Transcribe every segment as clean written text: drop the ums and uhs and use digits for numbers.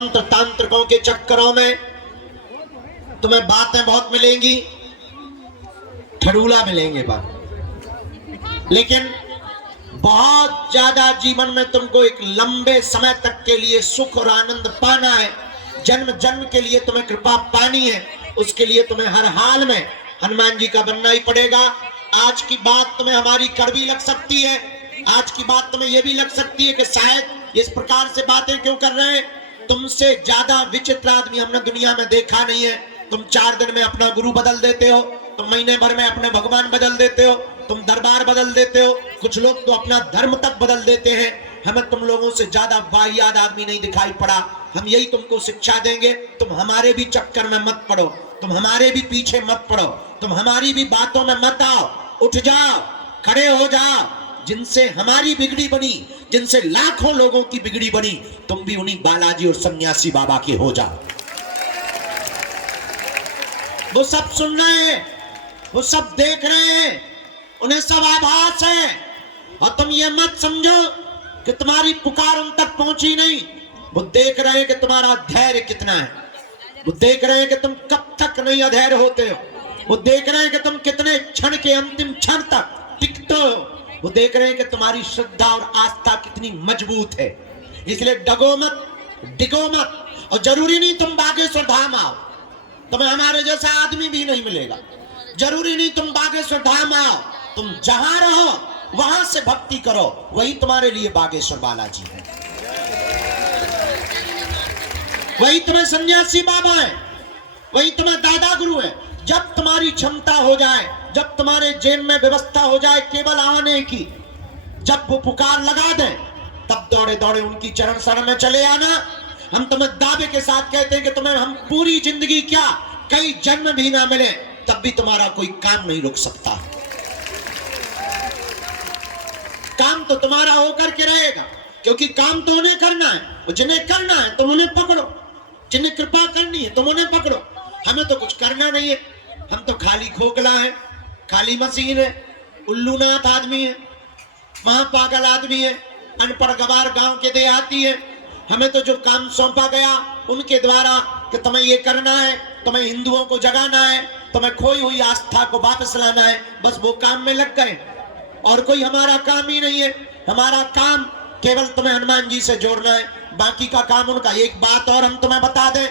तंत्र तांत्रिकों के चक्करों में तुम्हें बातें बहुत मिलेंगी, ठड़ूला मिलेंगे पर लेकिन बहुत ज्यादा जीवन में तुमको एक लंबे समय तक के लिए सुख और आनंद पाना है, जन्म जन्म के लिए तुम्हें कृपा पानी है, उसके लिए तुम्हें हर हाल में हनुमान जी का बनना ही पड़ेगा। आज की बात तुम्हें हमारी कड़वी लग सकती है, आज की बात तुम्हें यह भी लग सकती है कि शायद इस प्रकार से बातें क्यों कर रहे हैं। तुमसे ज्यादा विचित्र आदमी हमने दुनिया में देखा नहीं है। तुम 4 दिन में अपना गुरु बदल देते हो, तुम महीने भर में अपने भगवान बदल देते हो, तुम दरबार बदल देते हो, कुछ लोग तो अपना धर्म तक बदल देते हैं। हमें तुम लोगों से ज्यादा वाहियात आदमी नहीं दिखाई पड़ा। हम यही तुमको शिक्षा देंगे, तुम हमारे भी चक्कर में मत पड़ो, तुम हमारे भी पीछे मत पड़ो, तुम हमारी भी बातों में मत आओ। उठ जाओ, खड़े हो जाओ। जिनसे हमारी बिगड़ी बनी, जिनसे लाखों लोगों की बिगड़ी बनी, तुम भी उन्हीं बालाजी और सन्यासी बाबा के हो जाओ। वो सब सुन रहे हैं, वो सब देख रहे हैं, उन्हें सब आभास है। और तुम ये मत समझो कि तुम्हारी पुकार उन तक पहुंची नहीं। वो देख रहे हैं कि तुम्हारा धैर्य कितना है, वो देख रहे हैं कि तुम कब तक नहीं अधैर्य होते हो, वो देख रहे हैं कि तुम कितने क्षण के अंतिम क्षण तक टिकते हो, वो देख रहे हैं कि तुम्हारी श्रद्धा और आस्था कितनी मजबूत है। इसलिए डगो मत, डिगो मत। और जरूरी नहीं तुम बागेश्वर धाम आओ, तुम्हें हमारे जैसा आदमी भी नहीं मिलेगा। जरूरी नहीं तुम बागेश्वर धाम आओ, तुम जहां रहो वहां से भक्ति करो, वही तुम्हारे लिए बागेश्वर बालाजी है, वही तुम्हें सन्यासी बाबा है, वही तुम्हें दादा गुरु है। जब तुम्हारी क्षमता हो जाए, जब तुम्हारे जेब में व्यवस्था हो जाए केवल आने की, जब वो पुकार लगा दें, तब दौड़े दौड़े उनकी चरण शरण में चले आना। हम तुम्हें दावे के साथ कहते हैं कि तुम्हें हम पूरी जिंदगी क्या, कई जन्म भी ना मिले, तब भी तुम्हारा कोई काम नहीं रुक सकता। काम तो तुम्हारा होकर के रहेगा, क्योंकि काम तो उन्हें करना है। जिन्हें करना है तुम उन्हें पकड़ो, जिन्हें कृपा करनी है तुम उन्हें पकड़ो। हमें तो कुछ करना नहीं है, हम तो खाली खोखला है, खाली मशीन है, उल्लूनाथ आदमी है, वहां पागल आदमी है, अनपढ़ गवार गांव के देहाती है। हमें तो जो काम सौंपा गया उनके द्वारा कि तुम्हें ये करना है, तुम्हें हिंदुओं को जगाना है, तुम्हें खोई हुई आस्था को वापस लाना है, बस वो काम में लग गए। और कोई हमारा काम ही नहीं है। हमारा काम केवल तुम्हें हनुमान जी से जोड़ना है, बाकी का काम उनका। एक बात और हम तुम्हें बता दें,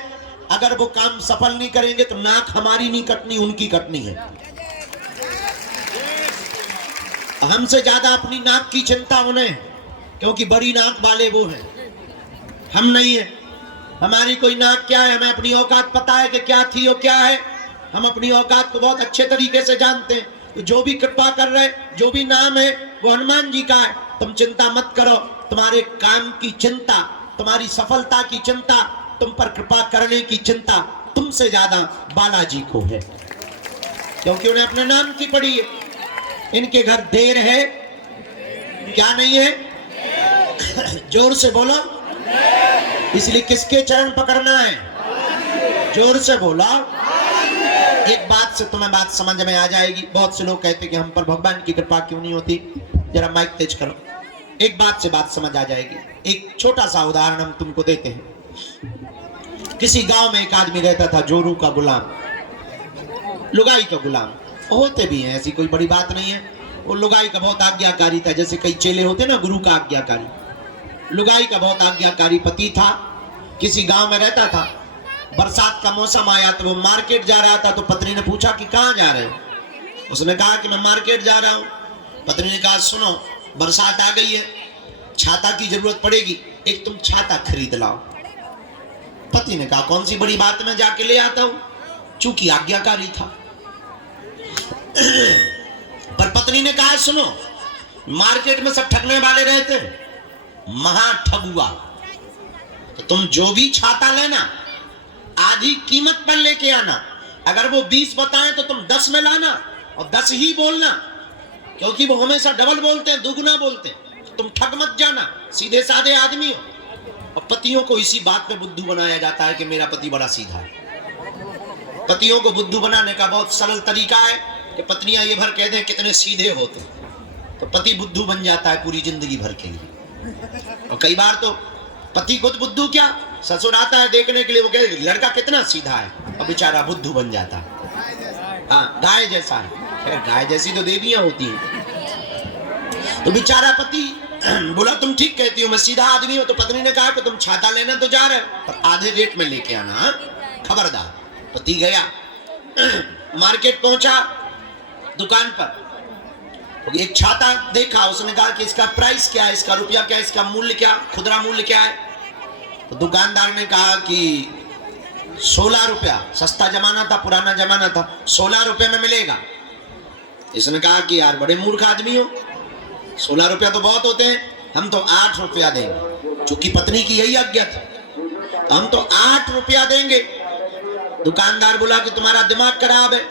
अगर वो काम सफल नहीं करेंगे तो नाक हमारी नहीं कटनी, उनकी कटनी है। हमसे ज्यादा अपनी नाक की चिंता उन्हें, क्योंकि बड़ी नाक वाले वो हैं, हम नहीं है। हमारी कोई नाक क्या है, हमें अपनी औकात पता है कि क्या थी और क्या है। हम अपनी औकात को बहुत अच्छे तरीके से जानते हैं। तो जो भी कृपा कर रहे, जो भी नाम है वो हनुमान जी का है। तुम चिंता मत करो, तुम्हारे काम की चिंता, तुम्हारी सफलता की चिंता, तुम पर कृपा करने की चिंता तुमसे ज्यादा बालाजी को है, क्योंकि उन्हें अपने नाम की पड़ी है। इनके घर देर है, क्या नहीं है? जोर से बोलो। इसलिए किसके चरण पकड़ना है? जोर से बोला। एक बात से तुम्हें बात समझ में आ जाएगी। बहुत से लोग कहते कि हम पर भगवान की कृपा क्यों नहीं होती। जरा माइक तेज करो, एक बात से बात समझ आ जाएगी। एक छोटा सा उदाहरण हम तुमको देते हैं। किसी गांव में एक आदमी रहता था, जोरू का गुलाम, लुगाई का गुलाम। होते भी हैं, ऐसी कोई बड़ी बात नहीं है। वो लुगाई का बहुत आज्ञाकारी था, जैसे कई चेले होते ना गुरु का आज्ञाकारी। लुगाई का बहुत आज्ञाकारी पति था, किसी गांव में रहता था। बरसात का मौसम आया तो वो मार्केट जा रहा था। तो पत्नी ने पूछा कि कहाँ जा रहे हो? उसने कहा कि मैं मार्केट जा रहा हूँ। पत्नी ने कहा सुनो, बरसात आ गई है, छाता की जरूरत पड़ेगी, एक तुम छाता खरीद लाओ। पति ने कहा कौन सी बड़ी बात, मैं जाके ले आता हूं, चूंकि आज्ञाकारी था। पर पत्नी ने कहा सुनो, मार्केट में सब ठगने वाले रहते हैं, महा ठगुआ, तो तुम जो भी छाता लेना आधी कीमत पर लेके आना। अगर वो 20 बताएं तो तुम 10 में लाना, और 10 ही बोलना, क्योंकि वो हमेशा डबल बोलते हैं, दुगुना बोलते हैं। तुम ठग मत जाना, सीधे साधे आदमी हो। और पतियों को इसी बात में बुद्धू बनाया जाता है कि मेरा पति बड़ा सीधा है। पतियों को बुद्धू बनाने का बहुत सरल तरीका है कि पत्नियां ये भर कह दें कितने सीधे होते, तो पति बुद्धू बन जाता है पूरी जिंदगी भर के लिए। और कई बार तो पति खुद बुद्धू क्या, ससुर आता है देखने के लिए, वो कहे लड़का कितना सीधा है, और बेचारा बुद्धू बन जाता है। हाँ, गाय जैसा है। खैर गाय जैसी तो देवियां होती हैं। तो बेचारा पति बोला तुम ठीक कहती हो, मैं सीधा आदमी हूं। तो पत्नी ने कहा कि तुम छाता लेना तो जा रहे हो, पर आधे रेट में लेके आना, खबरदार। पति गया, मार्केट पहुंचा, दुकान पर एक छाता देखा। उसने कहा कि इसका प्राइस क्या है, इसका रुपया क्या है, इसका मूल्य क्या, खुदरा मूल्य क्या है। तो दुकानदार ने कहा कि 16 रुपया, सस्ता जमाना था, पुराना जमाना था, 16 रुपये में मिलेगा। इसने कहा कि यार बड़े मूर्ख आदमी हो, 16 रुपया तो बहुत होते हैं, हम तो 8 रुपया देंगे। चूंकि पत्नी की यही आज्ञा थी, तो हम तो 8 रुपया देंगे। दुकानदार बोला कि तुम्हारा दिमाग खराब है,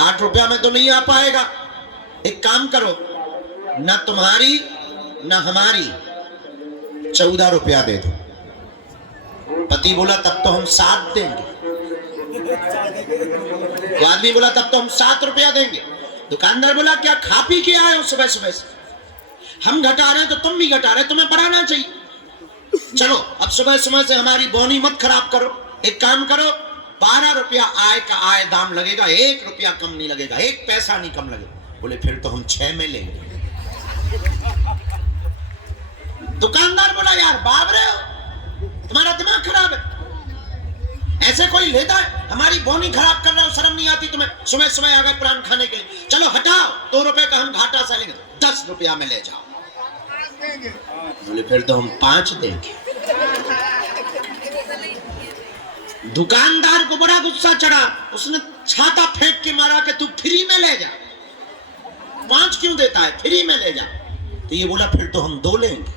8 रुपया में तो नहीं आ पाएगा, एक काम करो, न तुम्हारी न हमारी 14 रुपया दे दो। पति बोला तब तो हम 7 देंगे। वो आदमी बोला तब तो हम 7 रुपया देंगे। दुकानदार बोला क्या खा पी के आए हो सुबह सुबह से, हम घटा रहे हैं तो तुम भी घटा रहे, तुम्हें बढ़ाना चाहिए। चलो अब सुबह सुबह से हमारी बोनी मत खराब करो, एक काम करो, 12 रुपया आय का आय दाम लगेगा, 1 रुपया कम नहीं लगेगा, 1 पैसा नहीं कम लगेगा। बोले फिर तो हम 6 में लेंगे। दुकानदार बोला यार बाप रे हो, तुम्हारा दिमाग खराब है, ऐसे कोई लेता है, हमारी बोनी खराब कर रहा हो, शर्म नहीं आती तुम्हें, सुबह सुबह आ गए प्राण खाने के लिए। चलो हटाओ, 2 रुपए का हम घाटा सा लेंगे, 10 रुपया में ले जाओ। बोले फिर तो हम 5 देंगे। दुकानदार को बड़ा गुस्सा चढ़ा, उसने छाता फेंक के मारा कि तू फ्री में ले जा, 5 क्यों देता है, फ्री में ले जा। तो ये बोला फिर तो हम 2 लेंगे।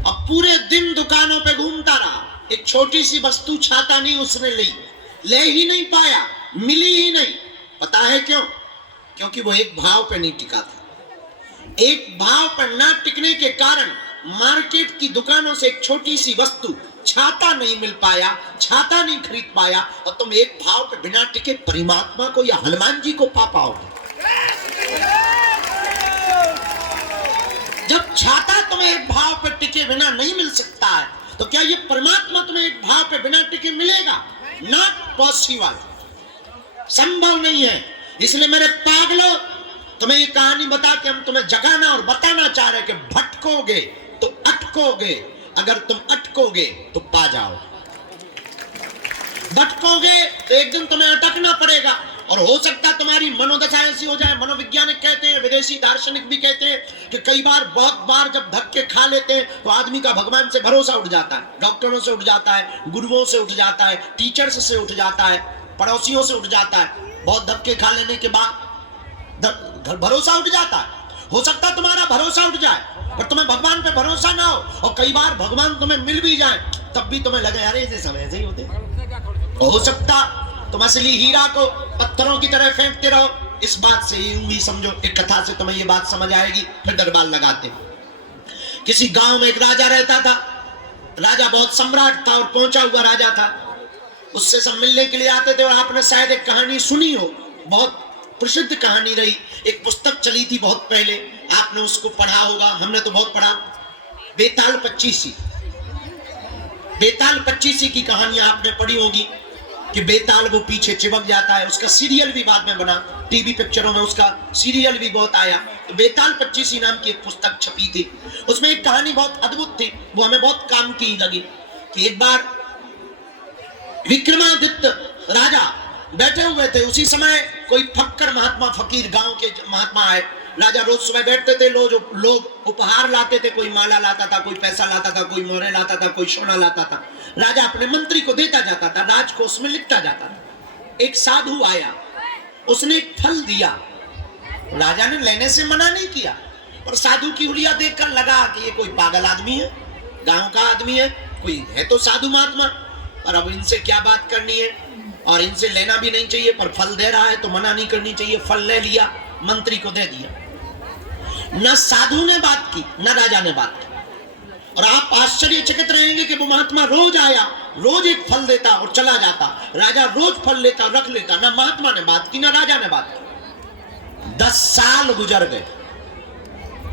अब पूरे दिन दुकानों पे घूमता रहा, एक छोटी सी वस्तु छाता नहीं उसने ले ही नहीं पाया, मिली ही नहीं। पता है क्यों? क्योंकि वो एक भाव पे नहीं टिका था। एक भाव पर ना टिकने के कारण मार्केट की दुकानों से एक छोटी सी वस्तु छाता नहीं मिल पाया, छाता नहीं खरीद पाया, और तुम एक भाव पे बिना टिके परमात्मा को या हनुमान जी को पा पाओगे। जब छाता तुम्हें एक भाव पे टिके बिना नहीं मिल सकता है, तो क्या ये परमात्मा तुम्हें एक भाव पे बिना टिके मिलेगा? नॉट पॉसिबल, संभव नहीं है। इसलिए मेरे पागलों, तुम्हें ये कहानी बता के हम तुम्हें जगाना और बताना चाह रहे हैं कि भटकोगे तो अटकोगे, अगर तुम अटकोगे तो पा जाओ, भटकोगे तो एक दिन तुम्हें अटकना पड़ेगा। और हो सकता तुम्हारी मनोदशा ऐसी हो जाए, मनोवैज्ञानिक कहते हैं, विदेशी दार्शनिक भी कहते हैं कि कई बार बहुत बार जब धक्के खा लेते हैं तो आदमी का भगवान से भरोसा उठ जाता है, डॉक्टरों से उठ जाता है, गुरुओं से उठ जाता है, टीचर्स से उठ जाता है, पड़ोसियों से उठ जाता है। बहुत धक्के खा लेने के बाद भरोसा उठ जाता है। हो सकता तुम्हारा भरोसा उठ जाए, पर तुम्हें भगवान पे भरोसा ना हो, और कई बार भगवान तुम्हें मिल भी जाए तब भी तुम्हें लगे अरे ऐसे समय ऐसे ही होते। हो सकता तुम असली हीरा को पत्थरों की तरह फेंकते रहो। इस बात से यूं भी समझो, एक कथा से तुम्हें ये बात समझ आएगी, फिर दरबार लगाते। किसी गांव में एक राजा रहता था। राजा बहुत सम्राट था और पहुंचा हुआ राजा था। उससे सब मिलने के लिए आते थे। और आपने शायद एक कहानी सुनी हो, बहुत प्रसिद्ध कहानी रही, एक पुस्तक चली थी बहुत पहले, आपने उसको पढ़ा होगा, हमने तो बहुत पढ़ा, बेताल पच्चीसी। बेताल पच्चीसी की कहानी आपने पढ़ी होगी कि बेताल वो पीछे चिपक जाता है। उसका सीरियल भी बाद में बना, टीवी पिक्चरों में उसका सीरियल भी बहुत आया। तो बेताल पच्चीसी नाम की एक पुस्तक छपी थी। उसमें एक कहानी बहुत अद्भुत थी, वो हमें बहुत काम की लगी कि एक बार विक्रमादित्य राजा बैठे हुए थे। उसी समय कोई फक्कर महात्मा, फकीर गांव के महात्मा आए। राजा रोज सुबह बैठते थे, लोग उपहार लाते थे, कोई माला लाता था, कोई पैसा लाता था, कोई मोहरे लाता था, कोई सोना लाता था। राजा अपने मंत्री को देता जाता था, राजकोष में लिखता जाता था। एक साधु आया, उसने एक फल दिया। राजा ने लेने से मना नहीं किया, पर साधु की हुलिया देखकर लगा कि ये कोई पागल आदमी है, गांव का आदमी है, कोई है तो साधु महात्मा, और अब इनसे क्या बात करनी है, और इनसे लेना भी नहीं चाहिए, पर फल दे रहा है तो मना नहीं करनी चाहिए। फल ले लिया, मंत्री को दे दिया। न साधु ने बात की, न राजा ने बात की। और आप आश्चर्यचकित रहेंगे कि वो महात्मा रोज आया, रोज एक फल देता और चला जाता। राजा रोज फल लेता, रख लेता। न महात्मा ने बात की, न राजा ने बात की। 10 साल गुजर गए,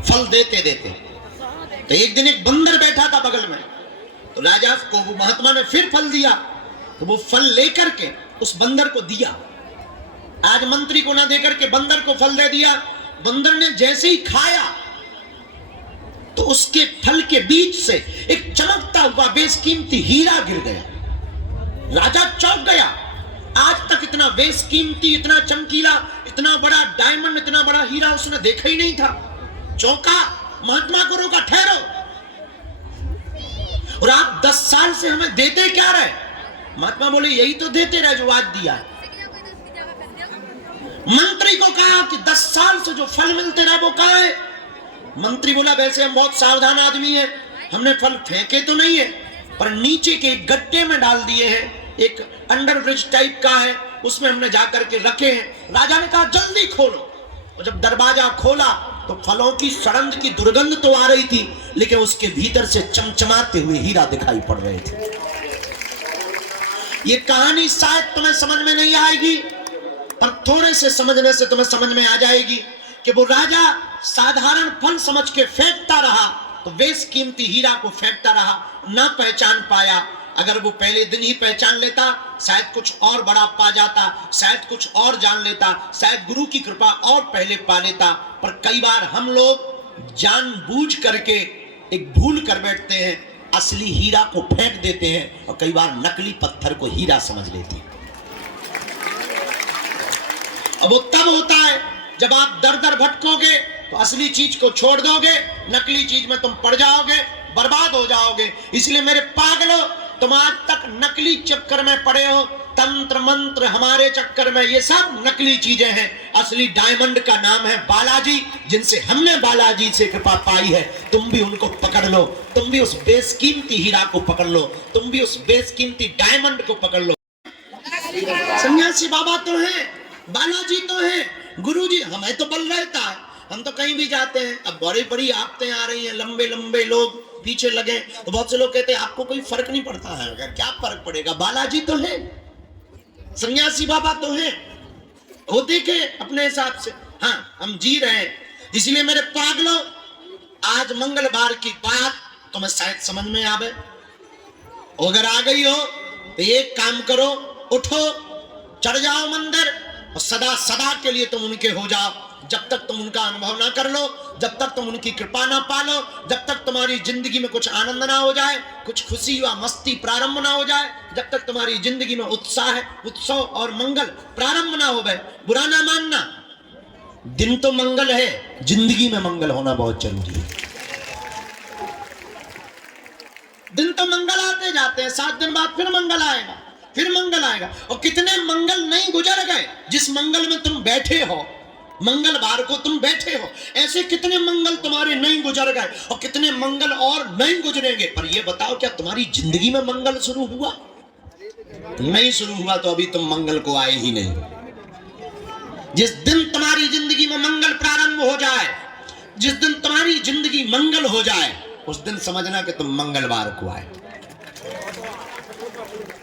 फल देते देते। तो एक दिन एक बंदर बैठा था बगल में, तो राजा को वो महात्मा ने फिर फल दिया, तो वो फल लेकर के उस बंदर को दिया। आज मंत्री को ना देकर के बंदर को फल दे दिया। बंदर ने जैसे ही खाया तो उसके फल के बीच से एक चमकता हुआ बेशकीमती हीरा गिर गया। राजा चौंक गया। आज तक इतना बेशकीमती, इतना चमकीला, इतना बड़ा डायमंड, इतना बड़ा हीरा उसने देखा ही नहीं था। चौंका, महात्मा को रोका, ठहरो, और आप 10 साल से हमें देते क्या रहे? महात्मा बोले यही तो देते रहे जो आज दिया है। मंत्री को कहा कि 10 साल से जो फल मिलते रहे वो कहां है? मंत्री बोला वैसे हम बहुत सावधान आदमी हैं, हमने फल फेंके तो नहीं है, पर नीचे के गड्ढे में डाल दिए हैं, एक अंडरब्रिज टाइप का है, उसमें हमने जाकर के रखे हैं। राजा ने कहा जल्दी खोलो, और जब दरवाजा खोला तो फलों की सड़ंद की दुर्गंध तो आ रही थी, लेकिन उसके भीतर से चमचमाते हुए हीरा दिखाई पड़ रहे थे। ये कहानी शायद तुम्हें समझ में नहीं आएगी, पर थोड़े से समझने से तुम्हें समझ में आ जाएगी कि वो राजा साधारण फल समझ के फेंकता रहा, तो बेशकीमती हीरा को फेंकता रहा, ना पहचान पाया। अगर वो पहले दिन ही पहचान लेता, शायद कुछ और बड़ा पा जाता, शायद कुछ और जान लेता, शायद गुरु की कृपा और पहले पा लेता। पर कई बार हम लोग जानबूझ करके एक भूल कर बैठते हैं, असली हीरा को फेंक देते हैं, और कई बार नकली पत्थर को हीरा समझ लेते हैं। अब वो तब होता है जब आप दर दर भटकोगे तो असली चीज को छोड़ दोगे, नकली चीज में तुम पड़ जाओगे, बर्बाद हो जाओगे। इसलिए मेरे पागलों, तुम आज तक नकली चक्कर में पड़े हो, तंत्र मंत्र हमारे चक्कर में, ये सब नकली चीजें हैं। असली डायमंड का नाम है बालाजी, जिनसे हमने बालाजी से कृपा पाई है। तुम भी उनको पकड़ लो, तुम भी उस बेशकीमती हीरा को पकड़ लो, तुम भी उस बेशकीमती डायमंड को पकड़ लो। सन्यासी बाबा तो हैं, बालाजी तो है, गुरुजी, हमें तो बल रहता है, हम तो कहीं भी जाते हैं। अब बड़ी बड़ी आपते आ रही हैं, लंबे लंबे लोग पीछे लगे, तो बहुत से लोग कहते हैं आपको कोई फर्क नहीं पड़ता है। क्या फर्क पड़ेगा? बालाजी तो है, सन्यासी बाबा तो है, वो देखे अपने हिसाब से। हाँ, हम जी रहे हैं। इसलिए मेरे पागलों, आज मंगलवार की बात तुम्हें शायद समझ में आवे, अगर आ गई हो तो एक काम करो, उठो, चढ़ जाओ मंदिर, और सदा सदा के लिए तुम उनके हो जाओ। जब तक तुम उनका अनुभव ना कर लो, जब तक तुम उनकी कृपा ना पालो, जब तक तुम्हारी जिंदगी में कुछ आनंद ना हो जाए, कुछ खुशी व मस्ती प्रारंभ ना हो जाए, जब तक तुम्हारी जिंदगी में उत्साह, उत्सव और मंगल प्रारंभ ना हो गए, बुरा ना मानना। दिन तो मंगल है, जिंदगी में मंगल होना बहुत जरूरी है। दिन तो मंगल आते जाते हैं, 7 दिन बाद फिर मंगल आएगा, फिर मंगल आएगा। और कितने मंगल नहीं गुजर गए, जिस मंगल में तुम बैठे हो, मंगलवार को तुम बैठे हो, ऐसे कितने मंगल तुम्हारे नहीं गुजर गए, और कितने मंगल और नहीं गुजरेंगे। पर ये बताओ, क्या तुम्हारी जिंदगी में मंगल शुरू हुआ? नहीं शुरू हुआ तो अभी तुम मंगल को आए ही नहीं। जिस दिन तुम्हारी जिंदगी में मंगल प्रारंभ हो जाए, जिस दिन तुम्हारी जिंदगी मंगल हो जाए, उस दिन समझना कि तुम मंगलवार को आए।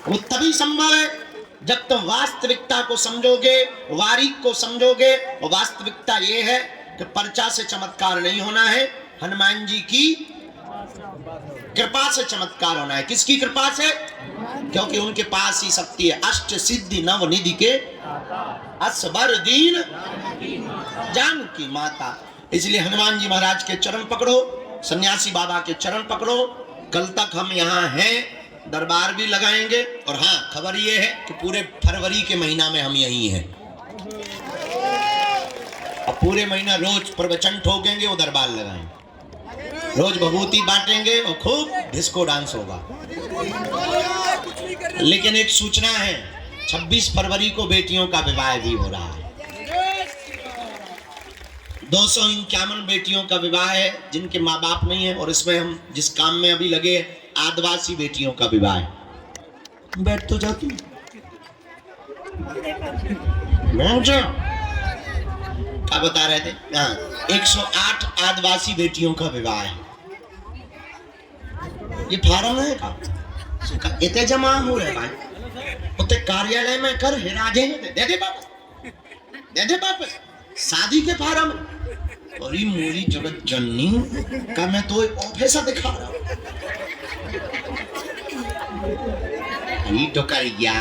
वो तभी संभव है जब तुम वास्तविकता को समझोगे, वारीक को समझोगे। और वास्तविकता ये है कि पर्चा से चमत्कार नहीं होना है, हनुमान जी की कृपा से चमत्कार होना है। किसकी कृपा से? क्योंकि उनके पास ही शक्ति है। अष्ट सिद्धि नव निधि के असबर दीन जानकी माता। इसलिए हनुमान जी महाराज के चरण पकड़ो, सन्यासी बाबा के चरण पकड़ो। कल तक हम यहाँ हैं, दरबार भी लगाएंगे। और हाँ, खबर ये है कि पूरे फरवरी के महीना में हम यहीं हैं, और पूरे महीना रोज प्रवचन ठोकेंगे और दरबार लगाएंगे, रोज भभूति बांटेंगे और खूब डिस्को डांस होगा। लेकिन एक सूचना है, 26 फरवरी को बेटियों का विवाह भी हो रहा है। 251 बेटियों का विवाह है जिनके माँ बाप नहीं है। और इसमें हम जिस काम में अभी लगे, आदिवासी बेटियों का विवाह है। बैठ तो जाती क्या बता रहे थे? हाँ, 108 आदिवासी बेटियों का विवाह है। ये फार्म है का इतने जमा हो रहे भाई, उतने कार्यालय में कर हिराजे दे दे वापस, दे दे वापस। शादी के फार्म अरे मोरी जगत जननी का मैं तो ऑफिस दिखा रहा हूँ तो करिया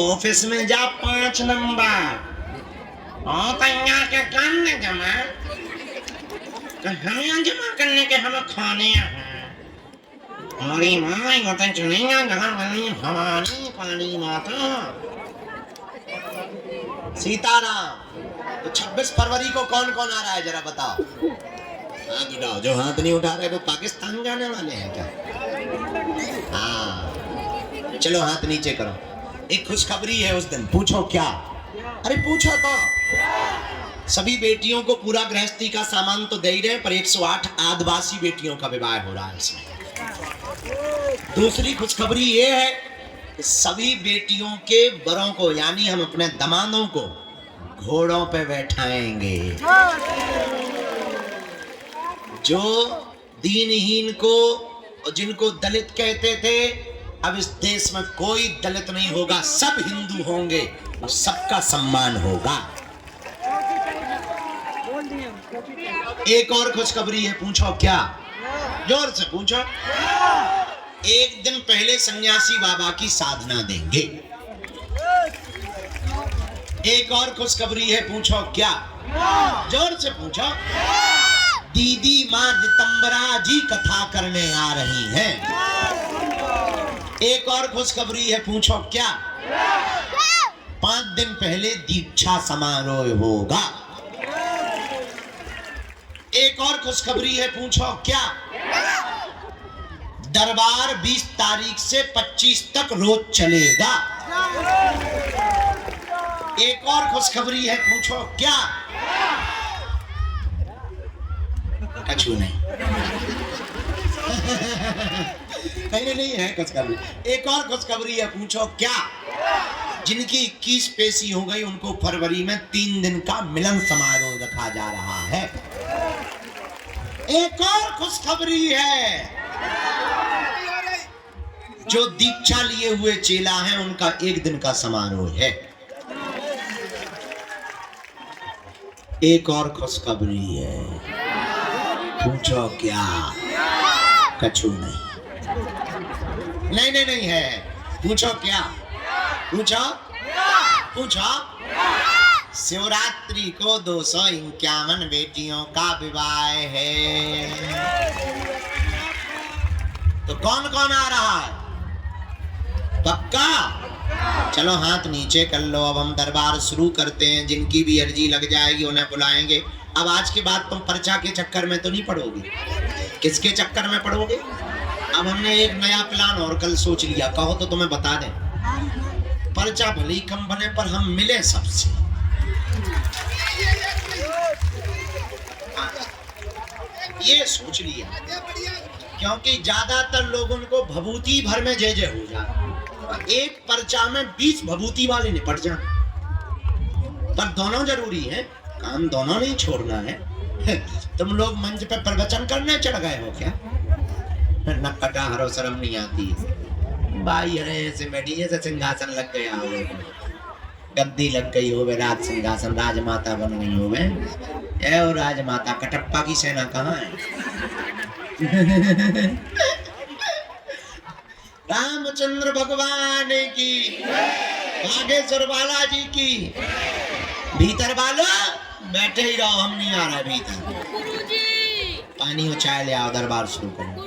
ऑफिस में जा 5 नंबर के करने जमा हम जमा करने के हम खाने हैं हमारी माँ होते चुनेगा जहाँ हमारी पानी माता सीताराम। तो 26 फरवरी को कौन कौन आ रहा है जरा बताओ। हाथ उठाओ, जो हाथ नहीं उठा रहे वो पाकिस्तान जाने वाले हैं क्या? हाँ चलो हाथ नीचे करो। एक खुशखबरी है उस दिन, पूछो क्या? अरे पूछो तो। सभी बेटियों को पूरा गृहस्थी का सामान तो दे ही रहे, पर 108 आदिवासी बेटियों का विवाह हो रहा है इसमें। दूसरी खुशखबरी ये है कि सभी बेटियों के बरों को यानी हम अपने दामादों को घोड़ों पे बैठाएंगे। जो दीनहीन को और जिनको दलित कहते थे, अब इस देश में कोई दलित नहीं होगा, सब हिंदू होंगे और सबका सम्मान होगा। एक और खुशखबरी है, पूछो क्या? जोर से पूछो। एक दिन पहले सन्यासी बाबा की साधना देंगे। एक और खुशखबरी है, पूछो क्या? जोर से पूछो। दीदी माँ रितंबरा जी कथा करने आ रही हैं। एक और खुशखबरी है, पूछो क्या? 5 दिन पहले दीक्षा समारोह होगा। एक और खुशखबरी है, पूछो क्या? दरबार 20 तारीख से 25 तक रोज चलेगा। एक और खुशखबरी है, पूछो क्या? कछु नहीं। नहीं है खुशखबरी। एक और खुशखबरी है, पूछो क्या? जिनकी 21 पेशी हो गई उनको फरवरी में 3 दिन का मिलन समारोह रखा जा रहा है। एक और खुशखबरी है, जो दीक्षा लिए हुए चेला हैं उनका 1 दिन का समारोह है। एक और खुशखबरी है, पूछो क्या? कछु नहीं है। पूछो क्या? पूछो। शिवरात्रि को 251 बेटियों का विवाह है। तो कौन कौन आ रहा है? पक्का? चलो हाथ नीचे कर लो। अब हम दरबार शुरू करते हैं। जिनकी भी अर्जी लग जाएगी उन्हें बुलाएंगे। अब आज के बाद तुम पर्चा के चक्कर में तो नहीं पड़ोगे। किसके चक्कर में पड़ोगे? अब हमने एक नया प्लान और कल सोच लिया, कहो तो तुम्हें बता दें। पर्चा भले ही कम बने पर हम मिले सबसे। ये सोच लिया, क्योंकि ज्यादातर लोगों को भभूति भर में जय जय हो जाए। एक पर्चा में 20 भभूति वाले निपट जाए। पर दोनों जरूरी है, काम दोनों नहीं छोड़ना है। तुम लोग मंच पे प्रवचन करने चढ़ गए हो क्या? न कटा हरो शर्म नहीं आती। भाई अरे से बैठी से सिंहासन लग गया हो, गद्दी लग गई हो, राज सिंहासन, राजमाता बन गई हो। ए ओ राजमाता, कटप्पा की सेना कहाँ है? रामचंद्र भगवान की, बागेश्वर बालाजी की। भीतर वालो बैठे ही रहो, हम नहीं आ रहे भीतर। पानी और चाय ले आओ, दरबार शुरू करो।